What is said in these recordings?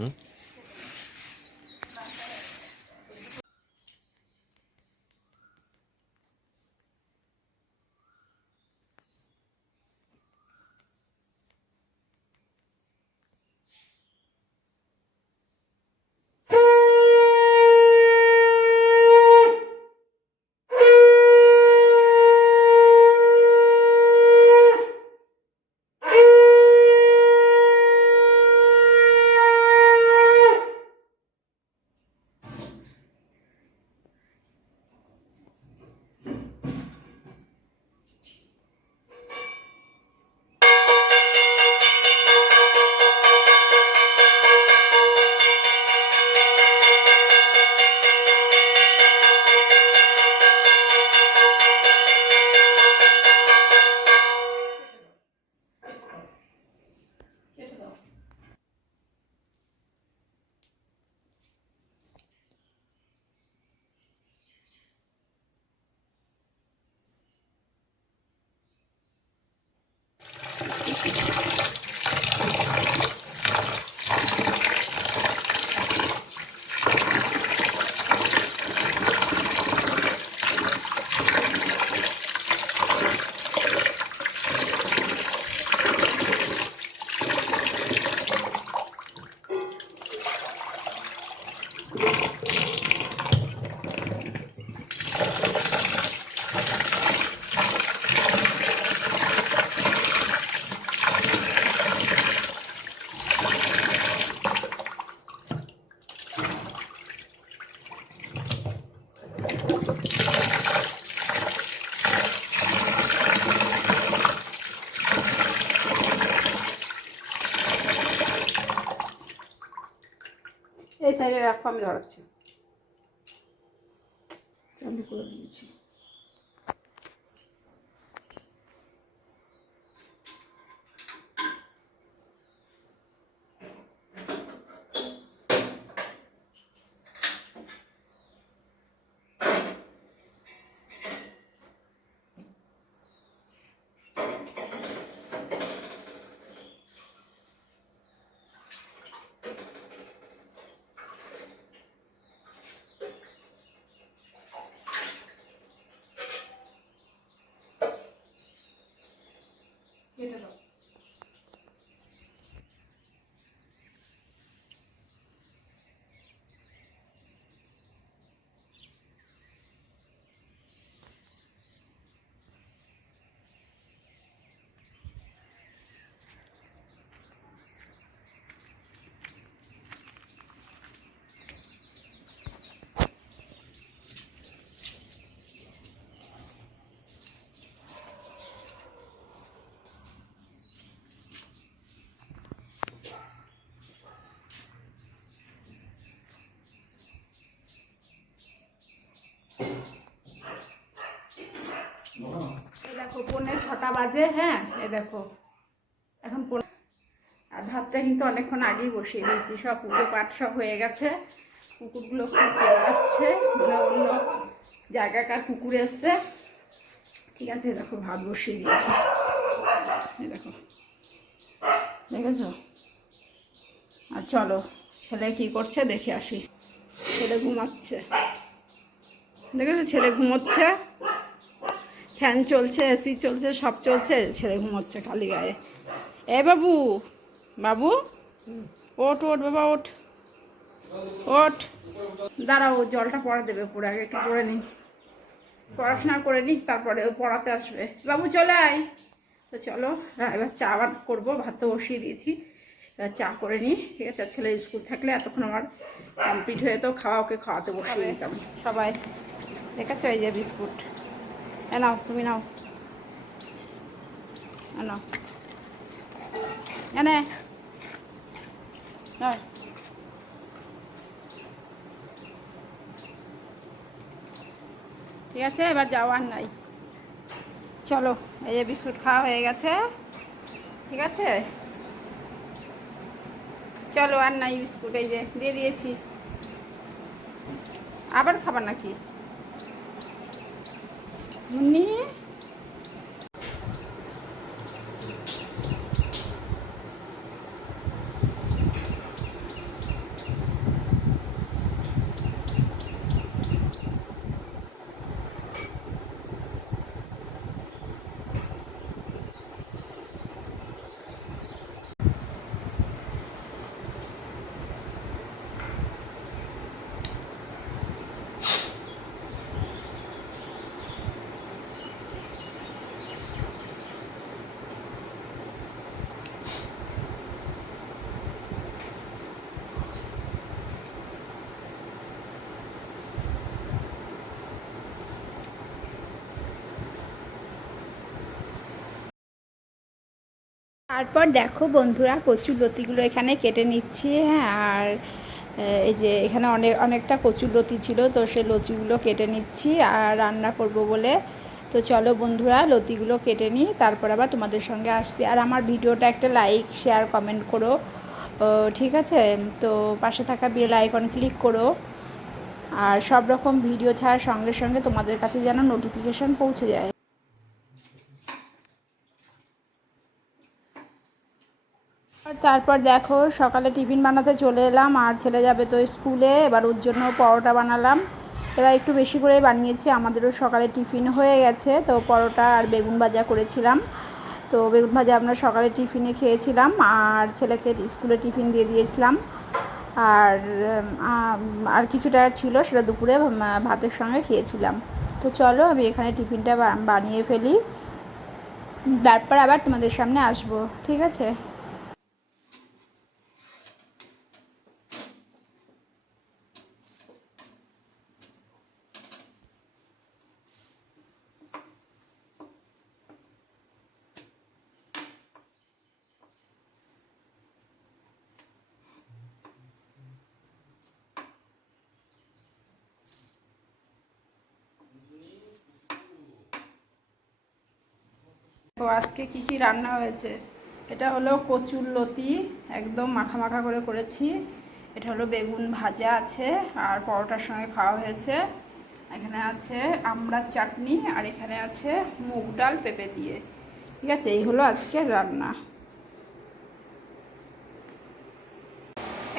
এই সাইডে রাখো আমি ধরাচ্ছি। আমি করে দিয়েছি কেটে দাও এই দেখো পৌনে ছটা বাজে হ্যাঁ এ দেখো। এখন আর ভাতটা কিন্তু অনেকক্ষণ আগেই বসিয়ে দিয়েছি। সব পুজো পাঠ সব হয়ে গেছে। কুকুরগুলো চেয়ে যাচ্ছে অন্য জায়গাকার কুকুর এসছে। ঠিক আছে দেখো, ভাত বসিয়ে দিয়েছি। দেখো। দেখেছ? আর চলো, ছেলে কি করছে দেখে আসি। ছেলে ঘুমাচ্ছে। দেখেছ? ছেলে ঘুমোচ্ছে। ফ্যান চলছে এসি চলছে সব চলছে ছেলে ঘুমোচ্ছে খালি গায়ে। এ বাবু বাবু ওঠ ওঠ বাবা ওঠ। ওঠ। দাঁড়াও জলটা পরে দেবে পরে আগে একটু পরে নিই পড়াশোনা করে নিই তারপরে ও পড়াতে আসবে। বাবু চলে আয়। তো চলো হ্যাঁ, এবার চা আবার করব ভাত তো বসিয়ে দিয়েছি। এবার চা করে নিই ঠিক আছে? আর ছেলের স্কুল থাকলে এতক্ষণ আমার কমপ্লিট হয়ে তো খাওয়া ওকে খাওয়াতে বসিয়ে দিতাম। সবাই। দেখেছ এই যে বিস্কুট? নাও তুমি নাও নাও এনে নাও। ঠিক আছে, এবার যাওয়ার নাই। চলো, এই যে বিস্কুট খাওয়া হয়ে গেছে। ঠিক আছে? চলো, আর নাই বিস্কুট, এই যে দিয়ে দিয়েছি। আবার খাবার নাকি? 언니? তারপর দেখো বন্ধুরা কচুর লতিগুলো এখানে কেটে নিচ্ছি হ্যাঁ আর এই যে এখানে অনেক, অনেকটা কচুর লতি ছিল, তো সে লতিগুলো কেটে নিচ্ছি আর রান্না করব বলে। তো চলো বন্ধুরা, লতিগুলো কেটে নিই, তারপর আবার তোমাদের সঙ্গে আসছি। আর আমার ভিডিওটা একটা লাইক, শেয়ার, কমেন্ট করো ঠিক আছে? তো পাশে থাকা বেল আইকন ক্লিক করো, আর সব রকম ভিডিও ছাড়ার সঙ্গে সঙ্গে তোমাদের কাছে যেন নোটিফিকেশন পৌঁছে যায়। তারপর দেখো, সকালে টিফিন বানাতে চলে এলাম, আর ছেলে যাবে তো স্কুলে, এবার ওর জন্য পরোটা বানালাম। এবার একটু বেশি করে বানিয়েছি, আমাদেরও সকালে টিফিন হয়ে গেছে, তো পরোটা আর বেগুন ভাজা করেছিলাম। তো বেগুন ভাজা আমরা সকালে টিফিনে খেয়েছিলাম, আর ছেলেকে স্কুলে টিফিন দিয়ে দিয়েছিলাম। আর আর কিছুটা ছিল, সেটা দুপুরে ভাতের সঙ্গে খেয়েছিলাম। তো চলো, আমি এখানে টিফিনটা বানিয়ে ফেলি। তারপর আবার তোমাদের সামনে আসব, ঠিক আছে? তো আজকে কি কি রান্না হয়েছে? এটা হলো কচুর লতি, একদম মাখা মাখা করে করেছি। এটা হলো বেগুন ভাজা আছে আর পরোটার সঙ্গে খাওয়া হয়েছে। এখানে আছে আমড়ার চাটনি আর এখানে আছে মুগ ডাল পেঁপে দিয়ে। ঠিক আছে, এই হলো আজকের রান্না।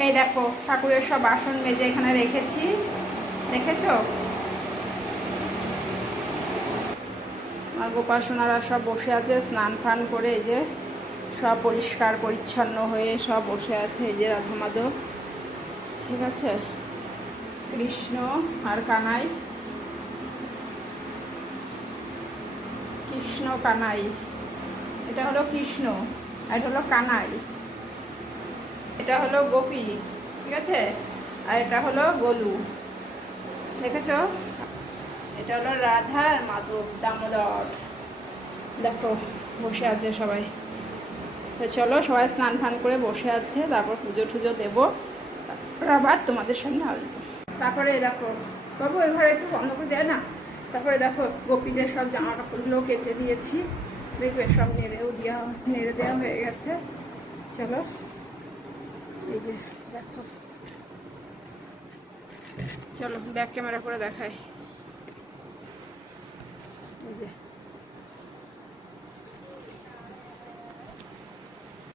এই দেখো, ঠাকুরের সব বাসন মেজে এখানে রেখেছি। দেখেছ? আর গোপাসনারা সব বসে আছে, স্নান ফান করে এই যে সব পরিষ্কার, পরিচ্ছন্ন হয়ে সব বসে আছে এই যে রাধা মাধব ঠিক আছে? কৃষ্ণ আর কানাই। কৃষ্ণ, কানাই। এটা হলো কৃষ্ণ আর এটা হলো কানাই। এটা হলো গোপী। ঠিক আছে? আর এটা হলো গোলু। দেখেছ? এটা হলো রাধা আর মাধব দামোদর। দেখো, বসে আছে সবাই। তো চলো, সবাই স্নান ফান করে বসে আছে, তারপর পুজো টুজো দেবো। তারপর আবার তোমাদের সামনে আসব। তারপরে দেখো, বাবু ওই ঘরে একটু বন্ধ করে দেয় না? তারপরে দেখো, গোপীদের সব জামা কাপড়গুলো কেচে দিয়েছি। দেখবে, সব নেড়েও দেওয়া, নেড়ে দেওয়া হয়ে গেছে। চলো, এই যে দেখো। চলো, ব্যাক ক্যামেরা করে দেখাই। এই যে